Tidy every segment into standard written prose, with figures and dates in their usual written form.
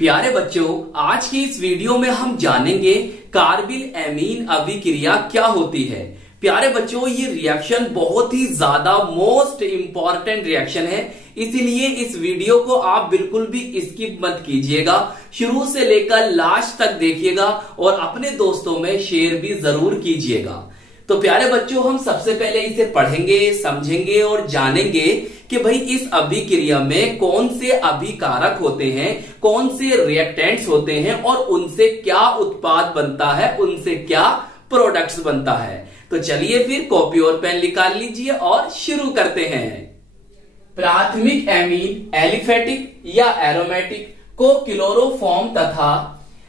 प्यारे बच्चों, आज की इस वीडियो में हम जानेंगे कार्बिल एमीन अभिक्रिया क्या होती है। प्यारे बच्चों, ये रिएक्शन बहुत ही ज्यादा मोस्ट इंपॉर्टेंट रिएक्शन है, इसीलिए इस वीडियो को आप बिल्कुल भी स्किप मत कीजिएगा, शुरू से लेकर लास्ट तक देखिएगा और अपने दोस्तों में शेयर भी जरूर कीजिएगा। तो प्यारे बच्चों, हम सबसे पहले इसे पढ़ेंगे, समझेंगे और जानेंगे कि भाई इस अभिक्रिया में कौन से अभिकारक होते हैं, कौन से रिएक्टेंट्स होते हैं और उनसे क्या उत्पाद बनता है, उनसे क्या प्रोडक्ट्स बनता है। तो चलिए फिर कॉपी और पेन निकाल लीजिए और शुरू करते हैं। प्राथमिक एमीन एलिफेटिक या एरोमेटिक को क्लोरोफॉर्म तथा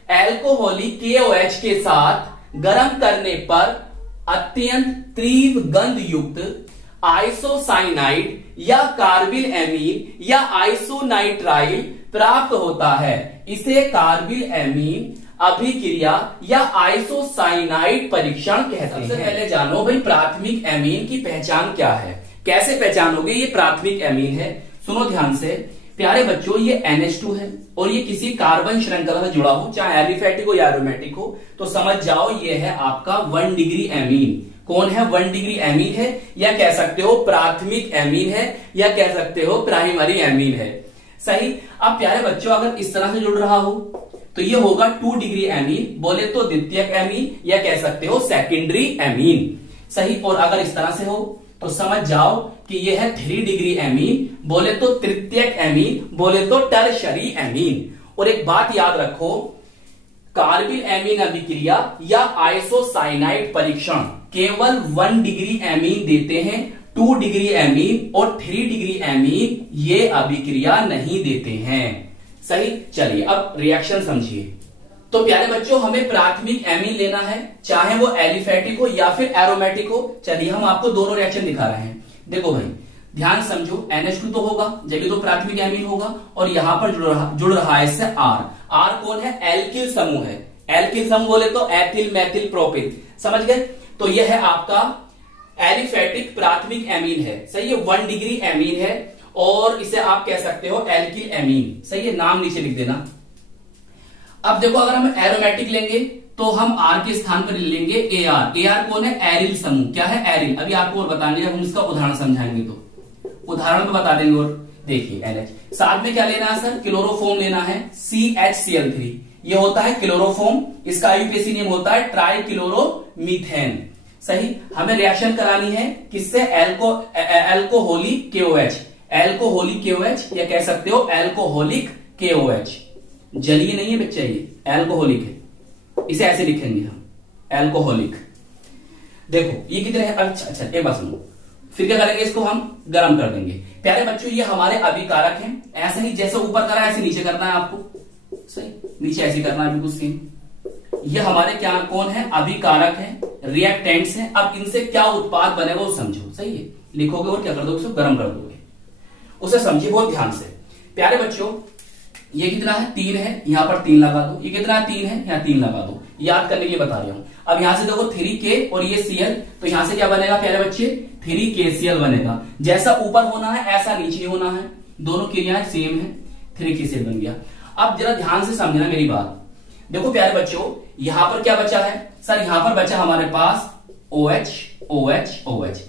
एल्कोहलिक KOH के साथ गर्म करने पर अत्यंत तीव्र गंध युक्त आइसोसाइनाइड या कार्बिल एमीन या आइसोनाइट्राइल प्राप्त होता है। इसे कार्बिल एमीन अभिक्रिया या आइसोसाइनाइड परीक्षण कहते हैं। सबसे पहले जानो भाई प्राथमिक एमीन की पहचान क्या है, कैसे पहचानोगे ये प्राथमिक एमीन है। सुनो ध्यान से प्यारे बच्चों, ये NH2 है और ये किसी कार्बन श्रृंखला से जुड़ा हो, चाहे एलिफेटिक हो या एरोमेटिक हो, तो समझ जाओ ये है आपका 1 डिग्री एमीन। कौन है? 1 डिग्री एमीन है, या कह सकते हो प्राथमिक एमीन है, या कह सकते हो प्राइमरी एमीन है। सही। अब प्यारे बच्चों, अगर इस तरह से जुड़ रहा हो तो ये होगा 2 डिग्री एमीन, बोले तो द्वितीयक एमीन, या कह सकते हो सेकेंडरी एमीन। सही। और अगर इस तरह से हो तो समझ जाओ कि यह है 3 डिग्री एमीन, बोले तो तृतीयक एमीन, बोले तो टर्शरी एमीन। और एक बात याद रखो, कार्बिल एमीन अभिक्रिया या आइसोसाइनाइड परीक्षण केवल 1 डिग्री एमीन देते हैं, 2 डिग्री एमीन और 3 डिग्री एमीन ये अभिक्रिया नहीं देते हैं। सही। चलिए अब रिएक्शन समझिए। तो प्यारे बच्चों, हमें प्राथमिक एमीन लेना है, चाहे वो एलिफेटिक हो या फिर एरोमेटिक हो। चलिए हम आपको दोनों रिएक्शन दिखा रहे हैं। देखो भाई ध्यान समझो, NH2 तो होगा, जब तो प्राथमिक एमीन होगा और यहां पर जुड़ रहा है इससे R कौन है? एल्किल समूह है। एल्किल समूह बोले तो एथिल मेथिल प्रोपिल। समझ गए? तो यह है आपका एलिफेटिक प्राथमिक एमीन है। सही है, 1 डिग्री एमीन है और इसे आप कह सकते हो एल्किल एमीन। सही है, नाम नीचे लिख देना। अब देखो, अगर हम एरोमेटिक लेंगे तो हम R के स्थान पर लेंगे AR कौन है? एरिल समूह। क्या है? एरिल। अभी आपको और बताएंगे, हम इसका उदाहरण समझाएंगे तो उदाहरण तो बता देंगे। और देखिए NH साथ में क्या लेना है सर? क्लोरोफॉर्म लेना है, CHCl3। ये होता है क्लोरोफॉर्म, इसका IUPAC नेम होता है ट्राइक्लोरोमीथेन। सही। हमें रिएक्शन करानी है किससे? एल्कोहलिक KOH, या कह सकते हो एल्कोहलिक KOH। जलीय नहीं है बच्चा, ये एल्कोहलिक है, इसे ऐसे लिखेंगे हम एल्कोहलिक। देखो ये कितने हैं? अच्छा एक बात सुनो, फिर क्या करेंगे? इसको हम गर्म कर देंगे। प्यारे बच्चों, ये हमारे अभिकारक हैं। ऐसे ही जैसे ऊपर करा ऐसे नीचे करना है आपको। सही। नीचे ऐसे करना है बिल्कुल सेम। ये हमारे क्या कौन है? अभिकारक हैं, रिएक्टेंट्स हैं। अब इनसे क्या उत्पाद बनेगा वो समझो। सही है, लिखोगे और क्या कर दोगे? गर्म कर दोगे। उसे समझिए बहुत ध्यान से। प्यारे बच्चों, ये कितना है? 3 है, यहां पर 3 लगा दो। ये कितना है? 3 है, यहां 3 लगा दो। याद करने के लिए बता रहा हूं। अब यहां से देखो 3K और ये Cl, तो यहां से क्या बनेगा प्यारे बच्चे? 3KCl बनेगा। जैसा ऊपर होना है ऐसा नीचे होना है, दोनों क्रियाएं सेम है। 3KCl बन गया। अब जरा ध्यान से समझना मेरी बात। देखो प्यारे बच्चों, यहां पर क्या बचा है सर? यहां पर बचा हमारे पास OH,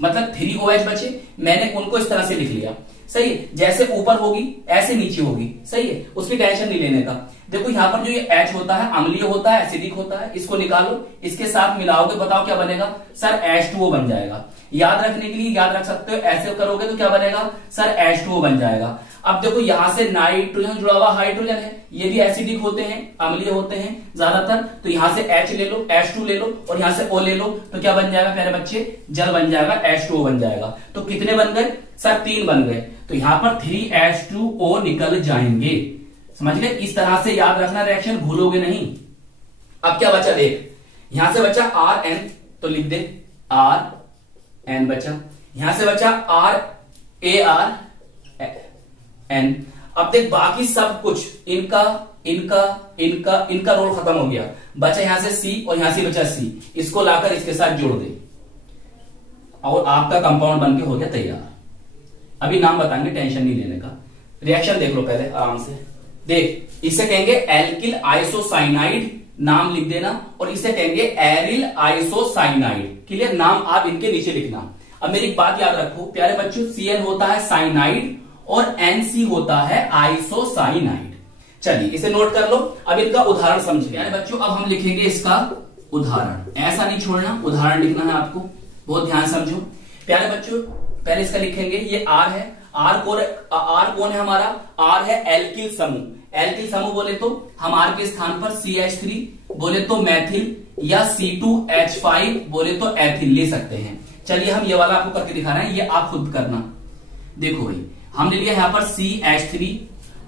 मतलब 3 OH बचे। मैंने उनको इस तरह से लिख लिया। सही है, जैसे ऊपर होगी ऐसे नीचे होगी। सही है, उसकी टेंशन नहीं लेने का। देखो यहाँ पर जो ये H होता है अम्लीय होता है, एसिडिक होता है, इसको निकालो, इसके साथ मिलाओगे, बताओ क्या बनेगा सर? H2O बन जाएगा। याद रखने के लिए याद रख सकते हो, ऐसे करोगे तो क्या बनेगा सर? H2O बन जाएगा। अब देखो यहां से नाइट्रोजन जुड़ा हुआ हाइड्रोजन है, ये भी एसिडिक होते हैं, अम्लीय होते हैं ज्यादातर। तो यहां से H ले लो, H2 ले लो और यहां से O ले लो, तो क्या बन जाएगा प्यारे बच्चे? जल बन जाएगा, H2O बन जाएगा। तो कितने बन गए सर? 3 बन गए। तो यहां पर 3H2O निकल जाएंगे। समझ गए? इस तरह से याद रखना, रिएक्शन भूलोगे नहीं। अब क्या बचा? देख, यहां से बचा RN, तो लिख दे RN बचा। यहां से बचा RARN। अब देख बाकी सब कुछ इनका रोल खत्म हो गया। बचा यहां से C और यहां से बचा C, इसको लाकर इसके साथ जोड़ दे और आपका कंपाउंड बनके हो गया तैयार। अभी नाम बताएंगे, टेंशन नहीं लेने का। रिएक्शन देख लो पहले आराम से। देख इसे कहेंगे एल्किल आइसोसाइनाइड, नाम लिख देना, और इसे कहेंगे एरिल आइसोसाइनाइड। क्लियर, नाम आप इनके नीचे लिखना। अब मेरी बात याद रखो प्यारे बच्चों, Cl होता है साइनाइड और NC होता है आइसोसाइनाइड। चलिए इसे नोट कर लो। अब इनका उदाहरण समझिए प्यारे बच्चों। अब हम लिखेंगे इसका उदाहरण, ऐसा नहीं छोड़ना, उदाहरण लिखना है आपको, बहुत ध्यान समझो प्यारे बच्चों। पहले इसका लिखेंगे, ये R है, R कौन है हमारा, R है एल्किल समूह। एल्किल समूह बोले तो हम R के स्थान पर CH3 बोले तो मैथिल, या C2H5 बोले तो एथिल ले सकते हैं। चलिए हम ये वाला आपको करके दिखा रहे हैं, ये आप खुद करना। देखो भाई हमने लिया यहां पर CH3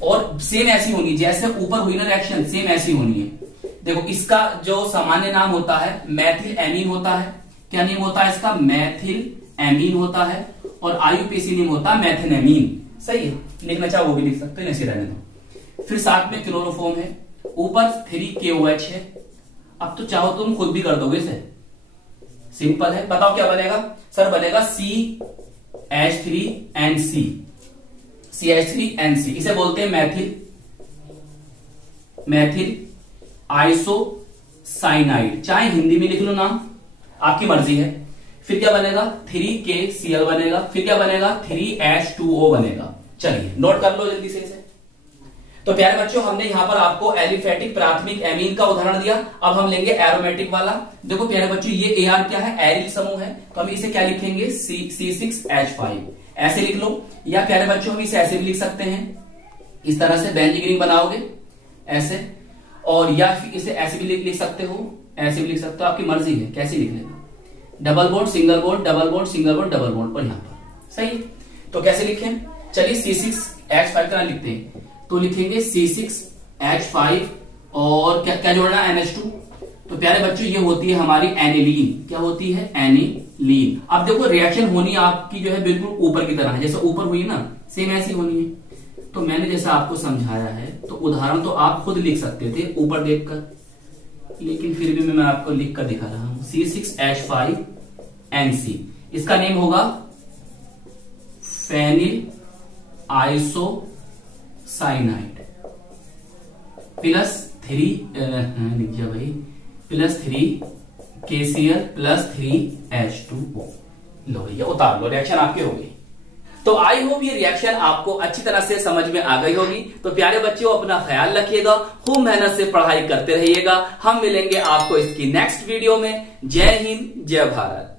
और सेम ऐसी होनी जैसे ऊपर हुई ना रिएक्शन, सेम ऐसी होनी है। देखो इसका जो सामान्य नाम होता है मैथिल एमीन होता है। क्या नेम होता है इसका, मैथिल एमीन होता है, और आईयूपीएसी नेम होता है मैथेनेमीन। सही है, लिखना चाहो वो भी लिख सकते हैं, ऐसे रहने दो। फिर साथ में क्लोरोफॉर्म है, ऊपर 3KOH है। अब तो चाहो तुम खुद भी कर दोगे इसे, सिंपल है। बताओ क्या बनेगा सर, बनेगा CH3NC, CH3NC। इसे बोलते हैं मैथिल आइसोसाइनाइड, चाहे हिंदी में लिख लो नाम, आपकी मर्जी है। फिर क्या बनेगा, 3KCl बनेगा। फिर क्या बनेगा, 3H2O बनेगा। चलिए नोट कर लो जल्दी से इसे। तो प्यारे बच्चों हमने यहां पर आपको एलिफेटिक प्राथमिक एमीन का उदाहरण दिया। अब हम लेंगे एरोमेटिक वाला। देखो प्यारे बच्चों ये AR क्या है, एरिल समूह है, तो हम इसे क्या लिखेंगे, C6H5 ऐसे लिख लो। या प्यारे बच्चों हम इसे ऐसे भी लिख सकते हैं, इस तरह से बेंजीन रिंग बनाओगे ऐसे, और या फिर इसे ऐसे भी लिख सकते हो, ऐसे भी लिख सकते हो, आपकी मर्जी है कैसे लिख लेना। Double bond single bond, double bond single bond, double bond, और यहां पर सही। तो कैसे लिखें, चलिए C6H5 का लिखते हैं, तो लिखेंगे C6H5 और क्या जोड़ना, NH2। तो प्यारे बच्चों ये होती है हमारी एनिलीन। क्या होती है, एनिलीन। अब देखो रिएक्शन होनी आपकी जो है बिल्कुल ऊपर की तरह है, जैसे ऊपर हुई ना सेम ऐसी होनी है। तो मैंने जैसा आपको समझाया है, तो उदाहरण तो आप खुद लिख सकते थे ऊपर देखकर, लेकिन फिर भी मैं आपको लिख कर दिखा रहा हूं। C6H5NC, इसका नेम होगा phenyl isocyanide plus 3KCl plus 3H2O। लो भैया उतार लो, रिएक्शन आपकी हो गई। तो आई होप ये रिएक्शन आपको अच्छी तरह से समझ में आ गई होगी। तो प्यारे बच्चों अपना ख्याल रखिएगा, खूब मेहनत से पढ़ाई करते रहिएगा। हम मिलेंगे आपको इसकी नेक्स्ट वीडियो में। जय हिंद, जय भारत।